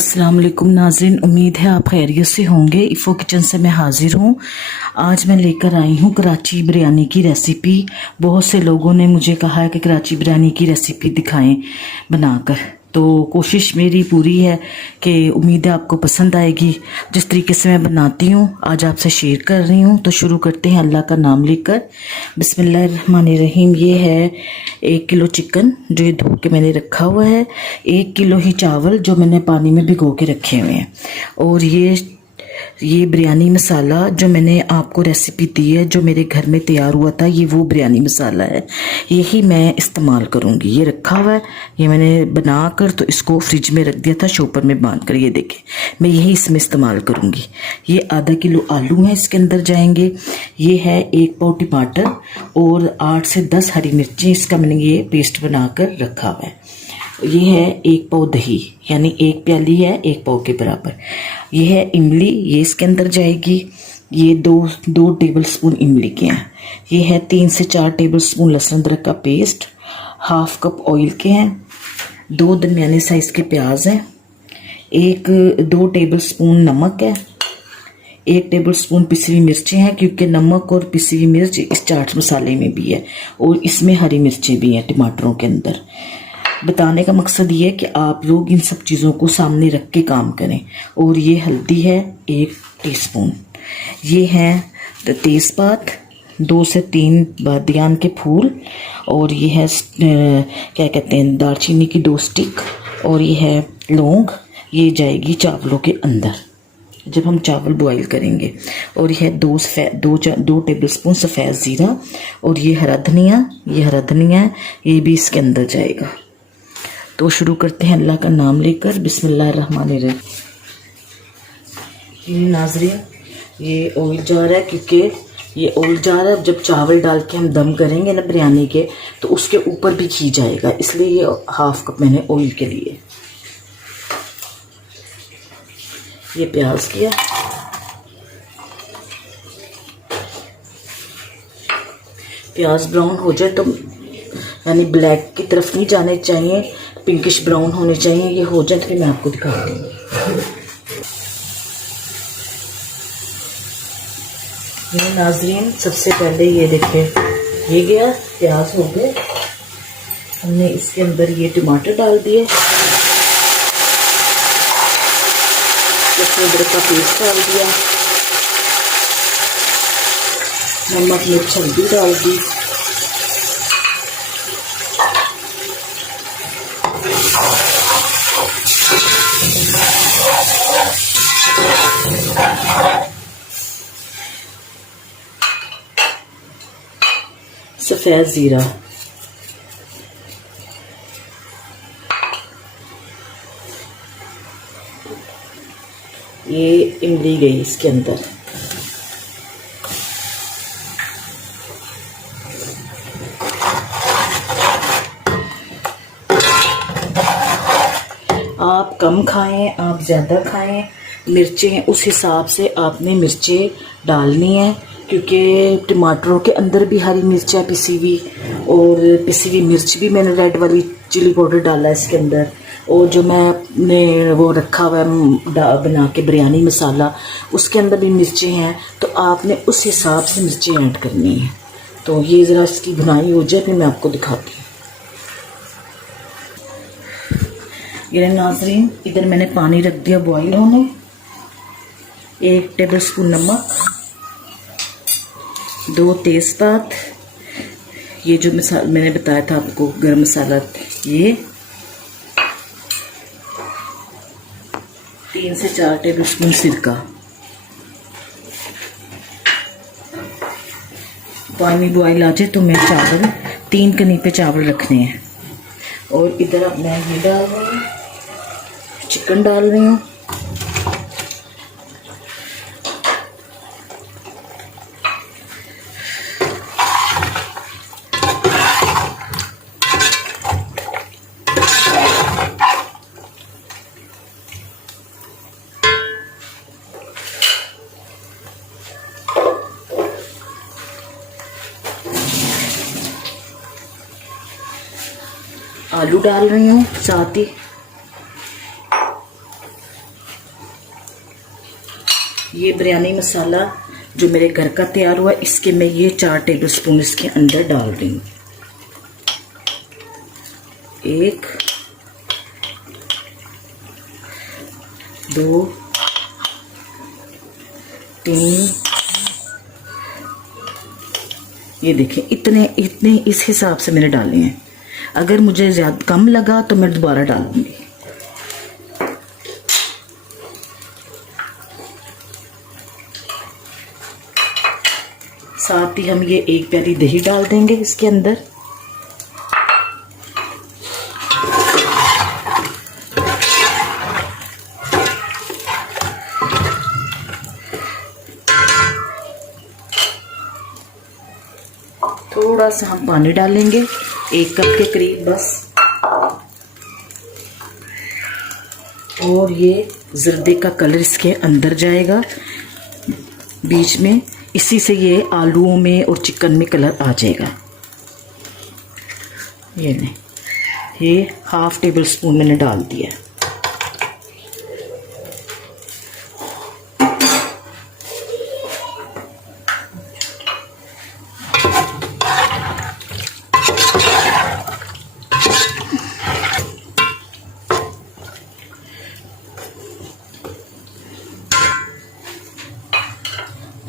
अस्सलाम वालेकुम नाज़रीन, उम्मीद है आप खैरियत से होंगे। इफ़ो किचन से मैं हाज़िर हूँ। आज मैं लेकर आई हूँ कराची बिरयानी की रेसिपी। बहुत से लोगों ने मुझे कहा है कि कराची बिरयानी की रेसिपी दिखाएं बनाकर, तो कोशिश मेरी पूरी है कि उम्मीद है आपको पसंद आएगी। जिस तरीके से मैं बनाती हूँ आज आपसे शेयर कर रही हूँ। तो शुरू करते हैं अल्लाह का नाम लेकर। बिस्मिल्लाहिर्रहमानिर्रहीम। ये है 1 किलो चिकन जो ये धो के मैंने रखा हुआ है। 1 किलो ही चावल जो मैंने पानी में भिगो के रखे हुए हैं। और ये बिरयानी मसाला जो मैंने आपको रेसिपी दी है, जो मेरे घर में तैयार हुआ था, ये वो बिरयानी मसाला है। यही मैं इस्तेमाल करूँगी। ये रखा हुआ है, ये मैंने बना कर तो इसको फ्रिज में रख दिया था शॉपर में बांध कर। ये देखें, मैं यही इसमें इस्तेमाल करूँगी। ये आधा किलो आलू हैं इसके अंदर जाएंगे। ये है 1 पाव टमाटर और 8 से 10 हरी मिर्ची। इसका मैंने ये पेस्ट बना कर रखा हुआ है। ये है 1 पाव दही, यानी 1 प्याली है 1 पाव के बराबर। ये है इमली, ये इसके अंदर जाएगी। ये दो टेबल स्पून इमली के हैं। ये है 3 से 4 टेबल स्पून लहसुन अदरक का पेस्ट। 1/2 कप ऑयल के हैं। 2 दरमियाने साइज के प्याज हैं। 2 टेबल स्पून नमक है। 1 टेबल स्पून पिसी हुई मिर्चें हैं, क्योंकि नमक और पिसी हुई मिर्च इस चाट मसाले में भी है और इसमें हरी मिर्चें भी हैं टमाटरों के अंदर। बताने का मकसद ये है कि आप लोग इन सब चीज़ों को सामने रख के काम करें। और ये हल्दी है 1 टीस्पून। ये है तेज़पात 2 से 3 बादियान के फूल। और ये है क्या कहते हैं, दालचीनी की 2 स्टिक। और ये है लौंग। ये जाएगी चावलों के अंदर जब हम चावल बॉईल करेंगे। और यह है 2 टेबल स्पून सफ़ेद ज़ीरा। और ये हरा धनिया, ये भी इसके अंदर जाएगा। तो शुरू करते हैं अल्लाह का नाम लेकर। बिस्मिल्लाहिर्रहमानिर्रहीम। नाज़रीन, ये ऑयल जा रहा है, क्योंकि ये ऑयल जा रहा है। जब चावल डाल के हम दम करेंगे ना बिरयानी के, तो उसके ऊपर भी घी जाएगा, इसलिए ये 1/2 कप मैंने ऑयल के लिए। ये प्याज किया। प्याज ब्राउन हो जाए तो, यानी ब्लैक की तरफ नहीं जाने चाहिए, पिंकिश ब्राउन होने चाहिए। ये हो जाए फिर मैं आपको दिखाती हूँ। ये नाज़रीन, सबसे पहले ये देखिए, ये गया, प्याज हो गए। हमने इसके अंदर ये टमाटर डाल दिए, अदरक का पेस्ट डाल दिया, नमक मिर्च हल्दी डाल दी। सफ़ेद ज़ीरा, ये इमली गई इसके अंदर। आप कम खाएं, आप ज़्यादा खाएं, मिर्चें उस हिसाब से आपने मिर्चें डालनी है, क्योंकि टमाटरों के अंदर भी हरी मिर्च है पिसी हुई। और पिसी हुई मिर्च भी मैंने रेड वाली चिली पाउडर डाला है इसके अंदर। और जो मैंने वो रखा हुआ है बना के बिरयानी मसाला, उसके अंदर भी मिर्चें हैं, तो आपने उस हिसाब से मिर्चें ऐड करनी है। तो ये ज़रा इसकी भुनाई हो जाए फिर मैं आपको दिखाती हूँ। ये नाज़रीन, इधर मैंने पानी रख दिया बॉईल होने। 1 टेबल स्पून नमक, 2 तेज़पात, ये जो मसाला मैंने बताया था आपको गरम मसाला, ये 3 से 4 टेबल स्पून सिरका। पानी बॉईल आ जाए तो मैं 3 कनी पे चावल रखने हैं। और इधर अब मैं ये डाल रही हूँ, चिकन डाल रही हूँ। आलू डाल रही हूँ साथ ही। ये बिरयानी मसाला जो मेरे घर का तैयार हुआ, इसके मैं ये 4 टेबलस्पून इसके अंदर डाल रही हूँ। 1 2 3, ये देखिए इतने इतने इस हिसाब से मैंने डाले हैं। अगर मुझे ज्यादा कम लगा तो मैं दोबारा डालूंगी। साथ ही हम ये 1 प्याली दही डाल देंगे इसके अंदर। थोड़ा सा हम पानी डालेंगे, 1 कप के करीब बस। और ये जर्दे का कलर इसके अंदर जाएगा बीच में, इसी से ये आलूओं में और चिकन में कलर आ जाएगा। ये नहीं, ये 1/2 टेबलस्पून मैंने डाल दिया।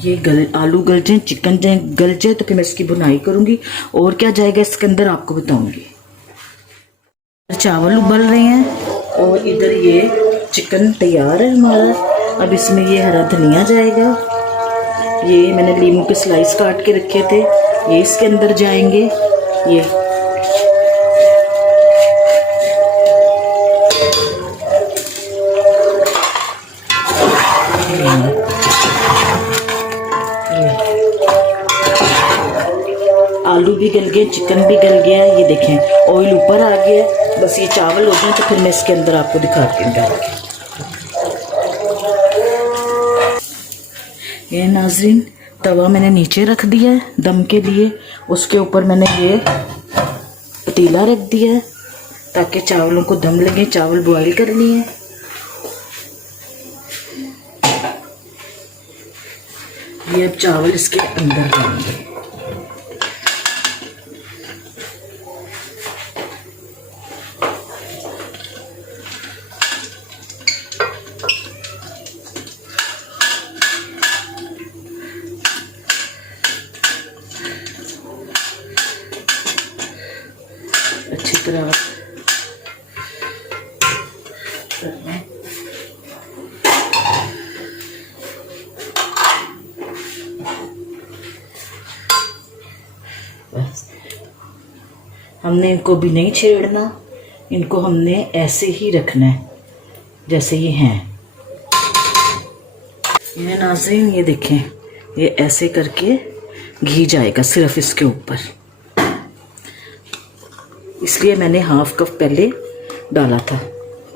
ये आलू गल जाए, चिकन गल जाए तो फिर मैं इसकी बुनाई करूंगी। और क्या जाएगा इसके अंदर आपको बताऊंगी। चावल उबल रहे हैं और इधर ये चिकन तैयार है हमारा। अब इसमें ये हरा धनिया जाएगा, ये मैंने लीमू के स्लाइस काट के रखे थे, ये इसके अंदर जाएंगे। ये आलू भी गल गए, चिकन भी गल गया। ये देखें ऑयल ऊपर आ गया। बस ये चावल हो जाए तो फिर मैं इसके अंदर आपको दिखाती हूँ डाल के। ये नाजरीन तवा मैंने नीचे रख दिया है दम के लिए। उसके ऊपर मैंने ये पतीला रख दिया है ताकि चावलों को दम लगे। चावल बॉईल करनी है। ये अब चावल इसके अंदर जाएंगे। अच्छी तरह बस हमने इनको भी नहीं छेड़ना, इनको हमने ऐसे ही रखना है जैसे ये हैं। ये नाज़रीन ये देखें, ये ऐसे करके घी जाएगा सिर्फ इसके ऊपर, इसलिए मैंने 1/2 कप पहले डाला था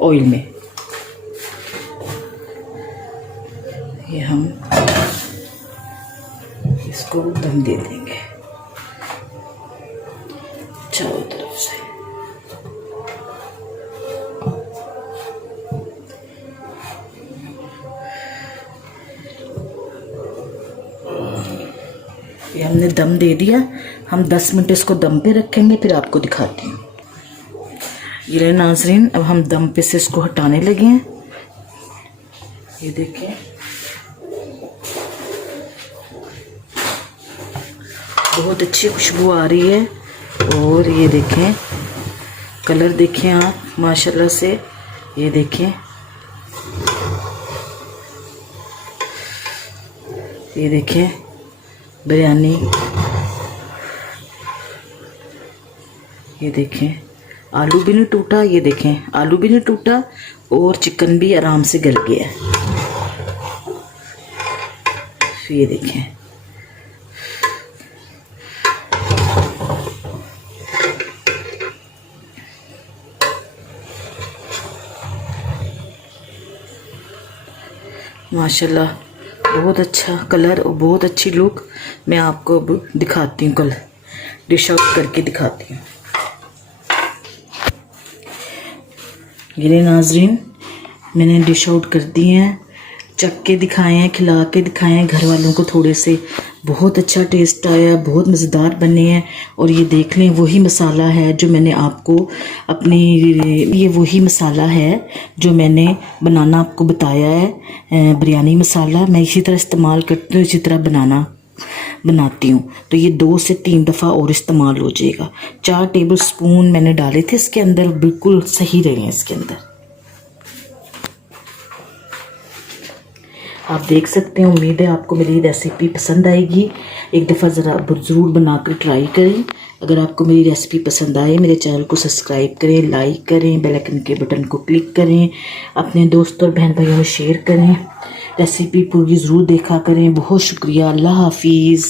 ऑयल में। ये हम इसको दम दे देंगे चारों तरफ से। ये हमने दम दे दिया। हम 10 मिनट इसको दम पे रखेंगे, फिर आपको दिखाती हूँ। ये नाजरीन अब हम दम पे से इसको हटाने लगे हैं। ये देखें बहुत अच्छी खुशबू आ रही है। और ये देखें कलर देखें आप माशाल्लाह से। ये देखें, ये देखें बिरयानी, ये देखें आलू भी नहीं टूटा। ये देखें आलू भी नहीं टूटा और चिकन भी आराम से गल गया। ये देखें माशाल्लाह बहुत अच्छा कलर और बहुत अच्छी लुक। मैं आपको अब दिखाती हूँ, कल डिश आउट करके दिखाती हूँ। ये नाजरीन मैंने डिश आउट कर दी हैं चख के दिखाए हैं, खिला के दिखाए हैं घर वालों को थोड़े से। बहुत अच्छा टेस्ट आया, बहुत मज़ेदार बने हैं। और ये देख लें, वही मसाला है जो मैंने आपको अपनी, ये वही मसाला है जो मैंने बनाना आपको बताया है, बिरयानी मसाला। मैं इसी तरह इस्तेमाल करती हूँ, इसी तरह बनाती हूँ। तो ये 2 से 3 दफ़ा और इस्तेमाल हो जाएगा। 4 टेबल स्पून मैंने डाले थे इसके अंदर, बिल्कुल सही रहे हैं इसके अंदर। आप देख सकते हैं। उम्मीद है आपको मेरी रेसिपी पसंद आएगी। एक दफ़ा ज़रूर बनाकर ट्राई करें। अगर आपको मेरी रेसिपी पसंद आए, मेरे चैनल को सब्सक्राइब करें, लाइक करें, बेल आइकन के बटन को क्लिक करें, अपने दोस्तों और बहन भाइयों में शेयर करें। रेसिपी पूरी ज़रूर देखा करें। बहुत शुक्रिया। अल्लाह हाफिज़।